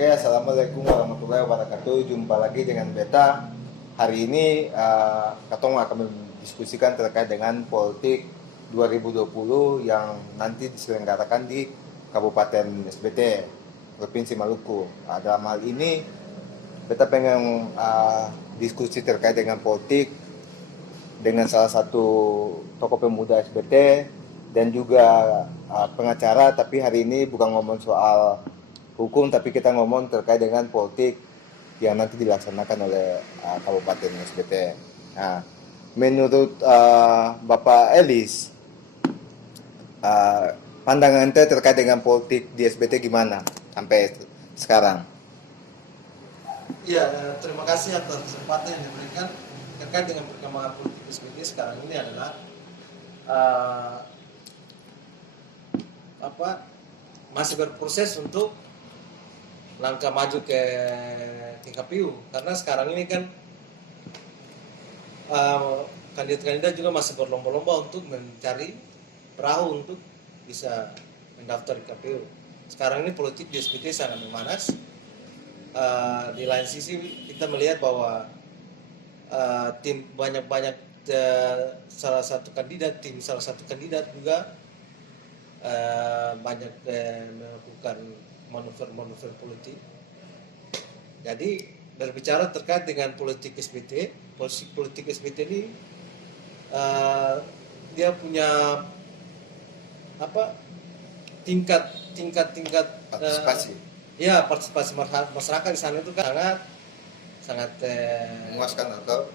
Oke, assalamualaikum warahmatullahi wabarakatuh. Jumpa lagi dengan Beta. Hari ini Katong akan mendiskusikan terkait dengan politik 2020 yang nanti diselenggarakan di Kabupaten SBT, Provinsi Maluku. Dalam hal ini, Beta pengen diskusi terkait dengan politik dengan salah satu tokoh pemuda SBT dan juga pengacara, tapi hari ini bukan ngomong soal hukum, tapi kita ngomong terkait dengan politik yang nanti dilaksanakan oleh Kabupaten SBT. Nah, menurut Bapak Elis, pandangan ente terkait dengan politik di SBT gimana sampai sekarang? Iya, terima kasih atas kesempatan yang diberikan terkait dengan perkembangan politik SBT sekarang ini adalah masih berproses untuk langkah maju ke KPU, karena sekarang ini kan kandidat-kandidat juga masih berlomba-lomba untuk mencari perahu untuk bisa mendaftar di KPU. Sekarang ini politik di SBT sangat memanas. Di lain sisi kita melihat bahwa tim salah satu kandidat juga banyak melakukan manuver politik. Jadi berbicara terkait dengan politik SBT, politik SBT ini dia punya tingkat Partisipasi. Partisipasi masyarakat di sana itu kan sangat Memuaskan atau?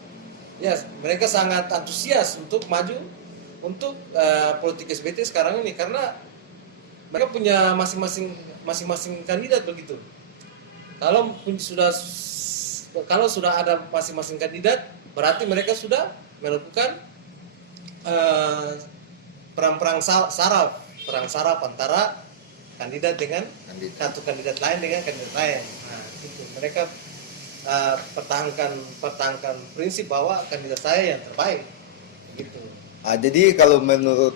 Ya, mereka sangat antusias untuk maju untuk politik SBT sekarang ini, karena mereka punya masing-masing kandidat begitu. Kalau sudah ada masing-masing kandidat, berarti mereka sudah melakukan perang saraf antara kandidat dengan satu kandidat lain dengan kandidat lain. Nah, itu mereka pertahankan prinsip bahwa kandidat saya yang terbaik, gitu. Jadi kalau menurut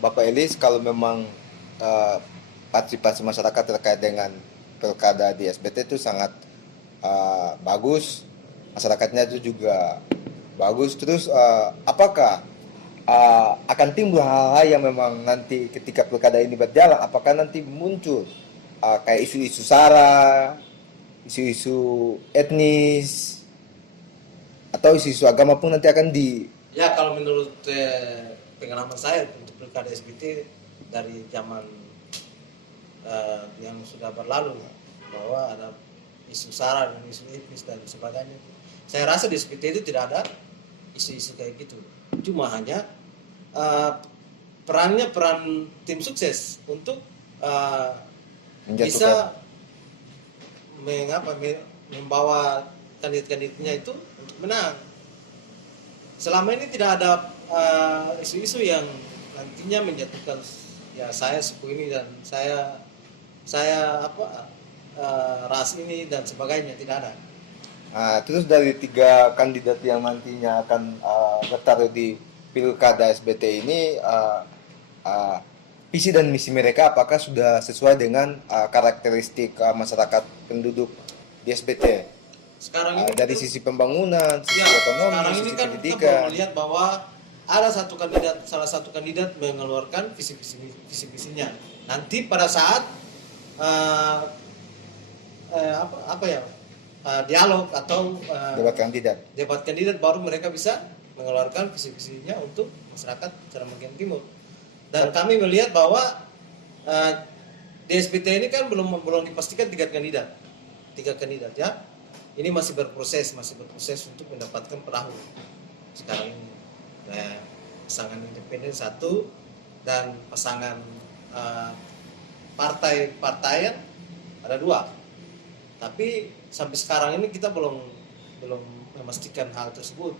Bapak Elis, kalau memang partisipasi masyarakat terkait dengan pilkada di SBT itu sangat bagus, masyarakatnya itu juga bagus. Terus apakah akan timbul hal-hal yang memang nanti ketika pilkada ini berjalan, apakah nanti muncul kayak isu-isu SARA, isu-isu etnis, atau isu-isu agama pun nanti akan Ya, kalau menurut pengalaman saya untuk pilkada SBT dari zaman yang sudah berlalu, bahwa ada isu SARA dan isu etnis dan sebagainya, saya rasa di SBT itu tidak ada isu-isu kayak gitu. Cuma hanya peran tim sukses untuk bisa membawa kandidat-kandidatnya itu untuk menang. Selama ini tidak ada isu-isu yang nantinya menjatuhkan saya suku ini dan saya ras ini dan sebagainya, tidak ada. Terus dari 3 kandidat yang nantinya akan bertarung di pilkada SBT ini, visi dan misi mereka apakah sudah sesuai dengan karakteristik masyarakat penduduk di SBT? Sekarang ini dari sisi pembangunan, sisi ekonomi, sekarang ini sisi kan pendidikan. kita baru melihat bahwa ada salah satu kandidat mengeluarkan visi-visinya. Nanti pada saat dialog atau debat kandidat baru mereka bisa mengeluarkan visi-visinya untuk masyarakat Caramangan Timur. Dan kami melihat bahwa di SBT ini kan belum dipastikan 3 kandidat ya. Ini masih berproses untuk mendapatkan perahu sekarang ini. Pasangan independen 1 dan pasangan partai-partaian ada 2. Tapi sampai sekarang ini kita belum memastikan hal tersebut.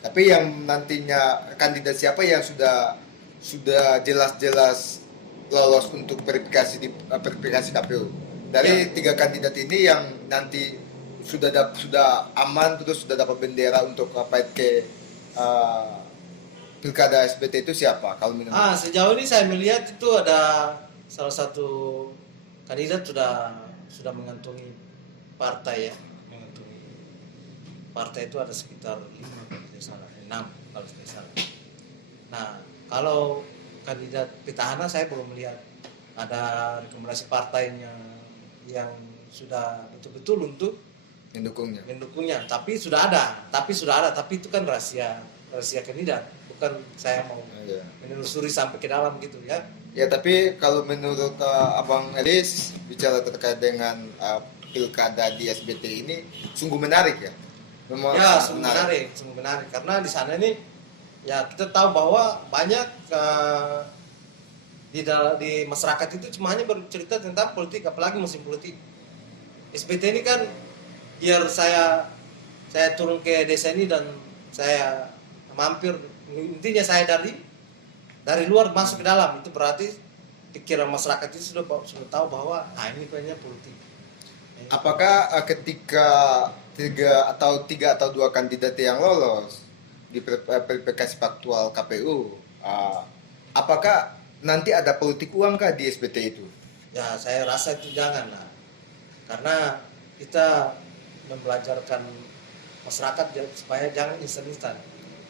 Tapi yang nantinya kandidat siapa yang sudah jelas-jelas lolos untuk verifikasi KPU? Dari 3 kandidat ini yang nanti sudah aman, terus sudah dapat bendera untuk ke pilkada SBT itu siapa? Kalau sejauh ini saya melihat itu ada salah satu kandidat sudah sudah mengantongi partai ya, mengantongi partai itu ada sekitar 5 kalau tidak salah, 6 kalau tidak salah. Nah, kalau kandidat petahana saya belum melihat ada rekomendasi partainya yang sudah betul-betul untuk mendukungnya. Tapi sudah ada, tapi itu kan rahasia kandidat, bukan saya mau menelusuri sampai ke dalam gitu ya. Ya, tapi kalau menurut Abang Elis bicara terkait dengan pilkada di SBT ini sungguh menarik ya. Memang ya, sungguh menarik karena di sana ini ya kita tahu bahwa banyak di masyarakat itu cuma hanya bercerita tentang politik, apalagi musim politik. SBT ini kan biar saya turun ke desa ini dan saya mampir, intinya saya dari luar masuk ke dalam, itu berarti pikiran masyarakat itu sudah tahu bahwa ini kayaknya politik. Apakah ketika 3 atau 2 kandidat yang lolos di verifikasi faktual KPU, apakah nanti ada politik uang kah di SBT itu? Ya, saya rasa itu jangan lah, karena kita membelajarkan masyarakat supaya jangan instan-instan,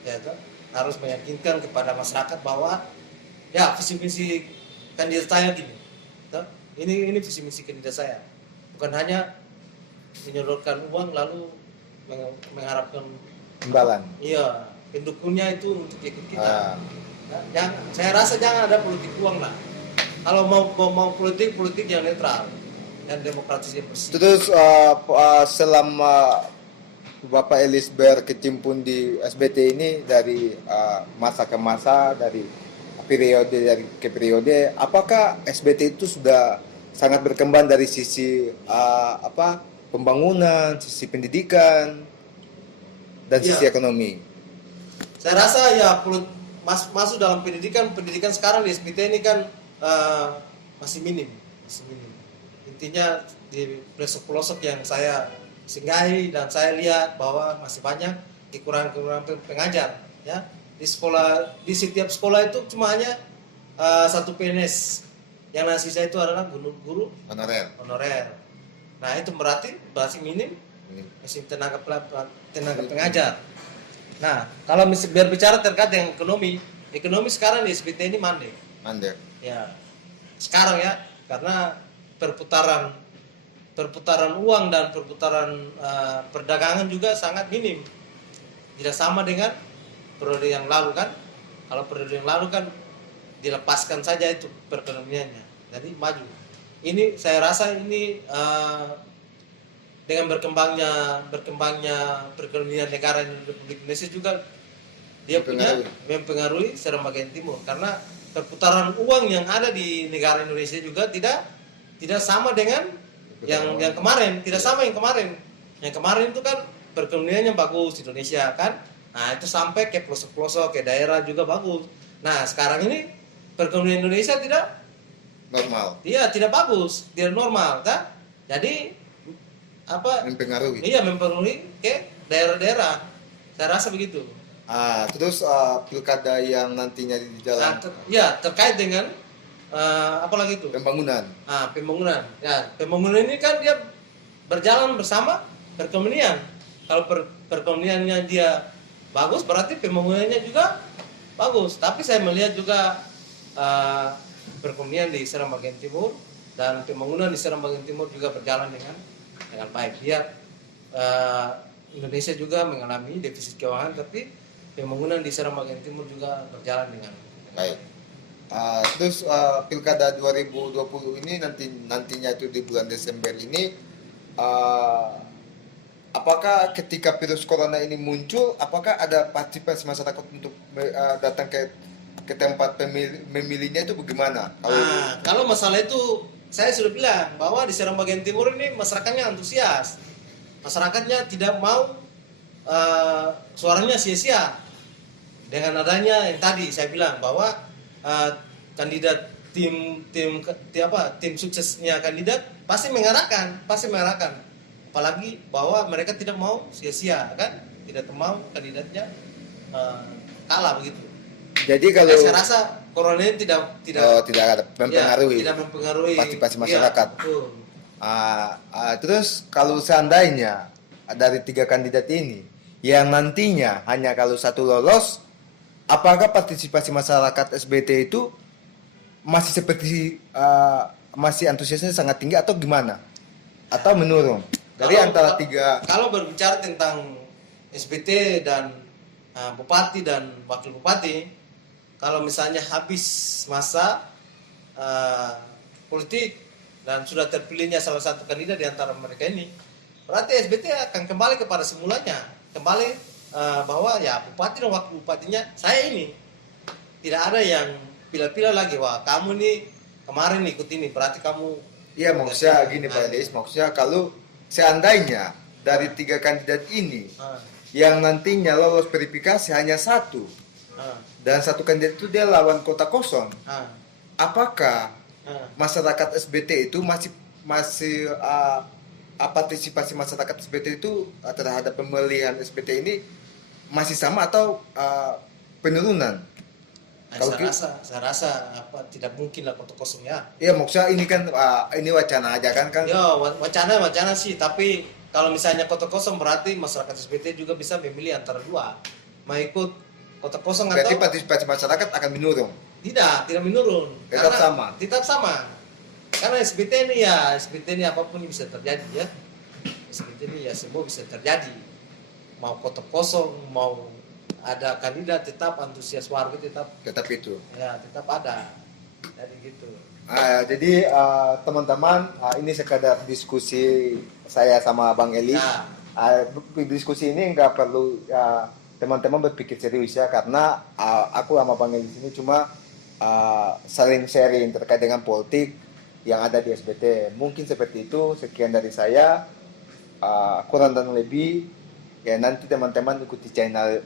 ya itu harus meyakinkan kepada masyarakat bahwa ya visi misi kandidat saya gini, ini visi misi kandidat saya, bukan hanya menyodorkan uang lalu mengharapkan imbalan. Iya, pendukungnya itu untuk ikut kita. Nah, saya rasa jangan ada politik uang lah. Kalau mau politik yang netral dan demokratis yang bersih. Terus selama Bapak Elis berkecimpung di SBT ini dari masa ke masa, dari periode ke periode, apakah SBT itu sudah sangat berkembang dari sisi pembangunan, sisi pendidikan, dan sisi ekonomi? Saya rasa ya masuk dalam pendidikan sekarang di SBT ini kan masih minim. Intinya di pelosok-pelosok yang saya singgahi dan saya lihat bahwa masih banyak kekurangan pengajar ya. Di setiap sekolah itu cuma hanya 1 PNS, yang sisa itu adalah guru honorer. Nah, itu berarti minim masih tenaga pengajar. Nah, kalau biar bicara terkait dengan ekonomi sekarang di SBT ini mandek. Ya, sekarang ya, karena perputaran uang dan perputaran perdagangan juga sangat minim. Tidak sama dengan periode yang lalu kan. Kalau periode yang lalu kan dilepaskan saja itu perekonomiannya, jadi maju. Ini saya rasa ini dengan berkembangnya perekonomian negara Republik Indonesia juga dia mempengaruhi Seram bagian timur, karena perputaran uang yang ada di negara Indonesia juga tidak sama dengan yang kemarin, yang kemarin itu kan perekonomiannya bagus di Indonesia kan. Nah, itu sampai ke pelosok-pelosok, ke daerah juga bagus. Nah, sekarang ini perekonomian Indonesia tidak normal. Iya, tidak bagus, tidak normal kan. Jadi mempengaruhi. Iya, mempengaruhi ke daerah-daerah. Saya rasa begitu. Terus pilkada yang nantinya di jalan. Terkait dengan apa lagi itu? Pembangunan. Pembangunan. Ya, pembangunan ini kan dia berjalan bersama perekonomian. Kalau perekonomiannya dia bagus, berarti pembangunannya juga bagus. Tapi saya melihat juga perekonomian di Seram bagian timur dan pembangunan di Seram bagian timur juga berjalan dengan baik. Dia Indonesia juga mengalami defisit keuangan, tapi pembangunan di Seram bagian timur juga berjalan dengan baik. Terus pilkada 2020 ini nantinya itu di bulan Desember ini, apakah ketika virus corona ini muncul, apakah ada partisipasi masyarakat untuk datang ke tempat memilihnya itu bagaimana? Kalau masalah itu saya sudah bilang bahwa di Seram bagian timur ini masyarakatnya antusias, masyarakatnya tidak mau suaranya sia-sia. Dengan adanya yang tadi saya bilang bahwa kandidat tim suksesnya kandidat pasti mengarahkan, apalagi bahwa mereka tidak mau sia-sia kan, tidak mau kandidatnya kalah begitu. Jadi kalau saya rasa corona ini tidak ada mempengaruhi, tidak mempengaruhi partisipasi masyarakat. Terus kalau seandainya dari 3 kandidat ini yang nantinya hanya kalau satu lolos, apakah partisipasi masyarakat SBT itu masih seperti masih antusiasnya sangat tinggi atau gimana? Atau menurun? Dari antara 3. Kalau berbicara tentang SBT dan bupati dan wakil bupati, kalau misalnya habis masa politik dan sudah terpilihnya salah satu kandidat di antara mereka ini, berarti SBT akan kembali kepada semulanya, kembali bahwa ya bupati dan wakil bupatinya saya ini, tidak ada yang pilih-pilih lagi, wah kamu nih kemarin ikut ini berarti kamu. Iya, maksudnya gini Pak Elis, maksudnya kalau seandainya dari 3 kandidat ini yang nantinya lolos verifikasi hanya 1 dan 1 kandidat itu dia lawan kota kosong, apakah masyarakat SBT itu masih partisipasi masyarakat SBT itu terhadap pemilihan SBT ini masih sama atau penurunan? Saya rasa tidak mungkin lah kota kosong ya. Iya, maksudnya ini kan ini wacana aja kan? Ya wacana sih, tapi kalau misalnya kota kosong berarti masyarakat SBT juga bisa memilih antara 2, mau ikut kota kosong berarti atau partisipasi masyarakat akan menurun? tidak menurun. Tetap sama. Tetap sama. Karena SBT ini apapun bisa terjadi ya. SBT ini ya semua bisa terjadi. Mau kota kosong, mau ada kandidat, tetap antusias warga tetap itu. Ya, tetap ada. Jadi gitu. Jadi teman-teman, ini sekadar diskusi saya sama Bang Eli. Nah. Diskusi ini nggak perlu teman-teman berpikir serius ya, karena aku sama Bang Eli sini cuma saling sharing terkait dengan politik yang ada di SBT. Mungkin seperti itu. Sekian dari saya. Kurang dan lebih ya nanti teman-teman ikuti channel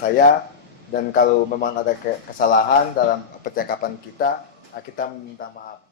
saya, dan kalau memang ada kesalahan dalam percakapan kita minta maaf.